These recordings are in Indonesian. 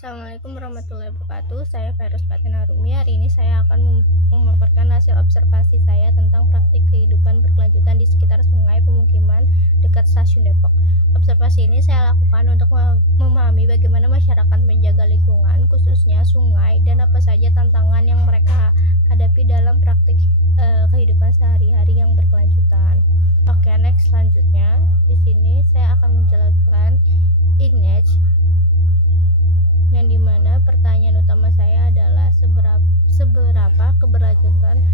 Assalamualaikum warahmatullahi wabarakatuh. Saya Virus Fatina Rumi. Hari ini saya akan memaparkan hasil observasi saya tentang praktik kehidupan berkelanjutan di sekitar sungai pemukiman dekat stasiun Depok. Observasi ini saya lakukan untuk memahami bagaimana masyarakat menjaga lingkungan, khususnya sungai, dan apa saja tantangan yang mereka hadapi dalam praktik kehidupan sehari-hari yang berkelanjutan. Oke, next selanjutnya di sini saya akan menjelaskan image yang dimana pertanyaan utama saya adalah seberapa keberlanjutan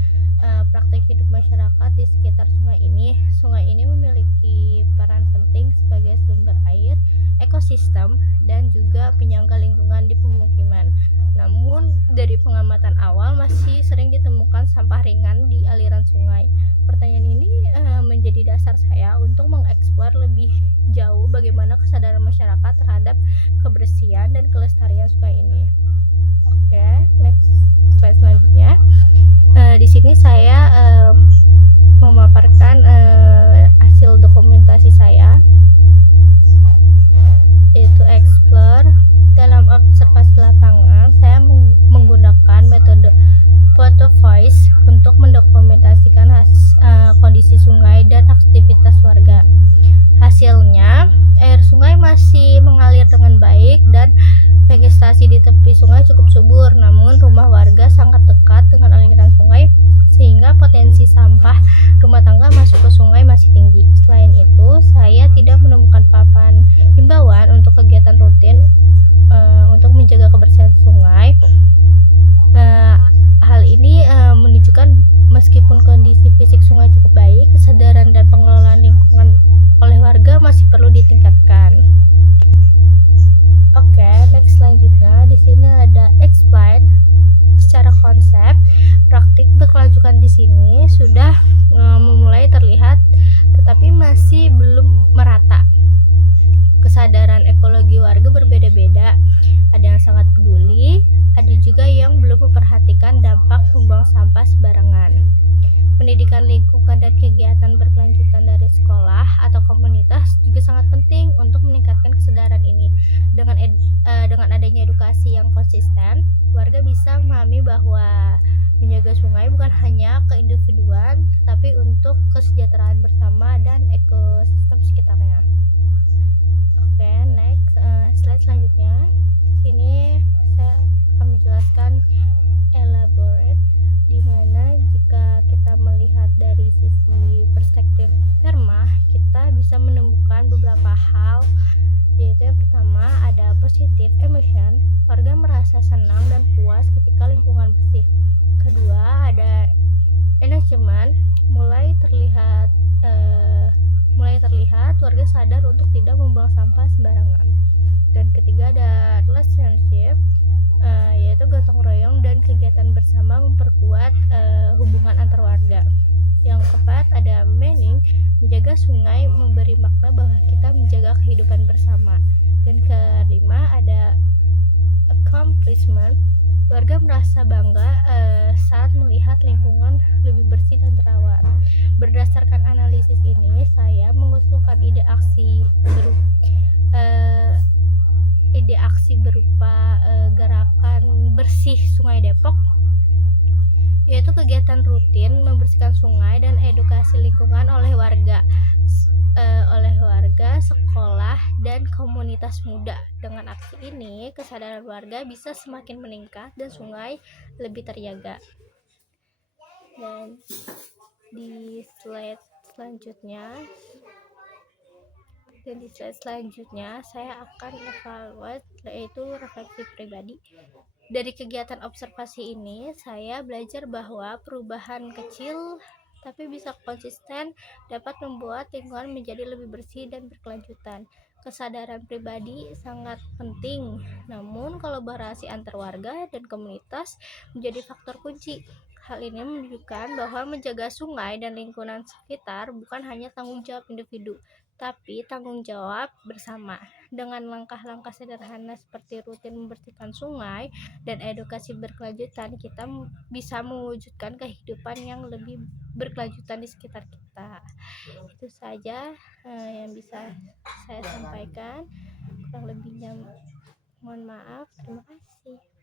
praktik hidup masyarakat di sekitar sungai ini. Sungai ini memiliki peran penting sebagai sumber air, ekosistem, dan juga penyangga lingkungan di pemukiman. Namun dari pengamatan awal masih sering ditemukan sampah ringan di aliran sungai. Pertanyaan ini menjadi dasar saya untuk mengeksplor lebih jauh bagaimana kesadaran masyarakat terhadap kebersihan dan kelestarian sungai ini. Oke, next slide selanjutnya. Di sini saya memaparkan hasil dokumentasi saya, yaitu explore. Dalam observasi lapangan, saya menggunakan metode photo voice untuk mendokumentasikan kondisi sungai dan aktivitas warga. Hasilnya, air sungai masih mengalir dengan baik dan vegetasi di tepi sungai cukup subur, namun rumah warga sangat dekat dengan aliran sungai sehingga potensi sampah rumah tangga masuk ke sungai masih tinggi. Selain itu, saya tidak menemukan papan himbauan untuk kegiatan rutin untuk menjaga kebersihan sungai. Hal ini menunjukkan meskipun kondisi fisik sungai cukup baik, kesadaran dan pengelolaan lingkungan oleh warga masih perlu ditingkatkan. Oke, next selanjutnya di sini ada explain secara konsep. Praktik berkelanjutan di sini sudah memulai terlihat, tetapi masih belum merata. Kesadaran ekologi warga berbeda-beda. Ada yang sangat peduli, ada juga yang belum memperhatikan dampak membuang sampah sembarangan. Pendidikan lingkungan dan kegiatan berkelanjutan dari sekolah atau komunitas juga sangat penting untuk meningkatkan kesadaran ini. Dengan adanya edukasi yang konsisten, warga bisa memahami bahwa menjaga sungai bukan hanya keindividuan, tapi untuk kesejahteraan bersama dan ekosistem sekitarnya. Oke, next slide selanjutnya. Di sini saya akan menjelaskan elaborate, di mana jika kita melihat dari sisi perspektif Verma, kita bisa menemukan beberapa hal, yaitu yang pertama ada positive emotion, warga merasa senang dan puas ketika lingkungan bersih. Kedua ada engagement, mulai terlihat warga sadar untuk tidak membuang sampah sembarangan. Dan ketiga ada relationship, yaitu gotong royong dan kegiatan bersama memperkuat hubungan antar warga. Yang keempat ada meaning, menjaga sungai memberi makna bahwa kita menjaga kehidupan bersama. Dan kelima ada accomplishment, warga merasa bangga saat melihat lingkungan lebih bersih dan terawat. Berdasarkan analisis ini, saya mengusulkan ide aksi berupa gerakan bersih Sungai Depok, yaitu kegiatan rutin membersihkan sungai dan edukasi lingkungan oleh warga, sekolah, dan komunitas muda. Dengan aksi ini, kesadaran warga bisa semakin meningkat dan sungai lebih terjaga. Dan di slide selanjutnya saya akan evaluate, yaitu refleksi pribadi. Dari kegiatan observasi ini, saya belajar bahwa perubahan kecil tapi bisa konsisten dapat membuat lingkungan menjadi lebih bersih dan berkelanjutan. Kesadaran pribadi sangat penting, namun kolaborasi antar warga dan komunitas menjadi faktor kunci. Hal ini menunjukkan bahwa menjaga sungai dan lingkungan sekitar bukan hanya tanggung jawab individu, tapi tanggung jawab bersama. Dengan langkah-langkah sederhana seperti rutin membersihkan sungai dan edukasi berkelanjutan, kita bisa mewujudkan kehidupan yang lebih berkelanjutan di sekitar kita. Itu saja yang bisa saya sampaikan. Kurang lebihnya mohon maaf. maaf. Terima kasih.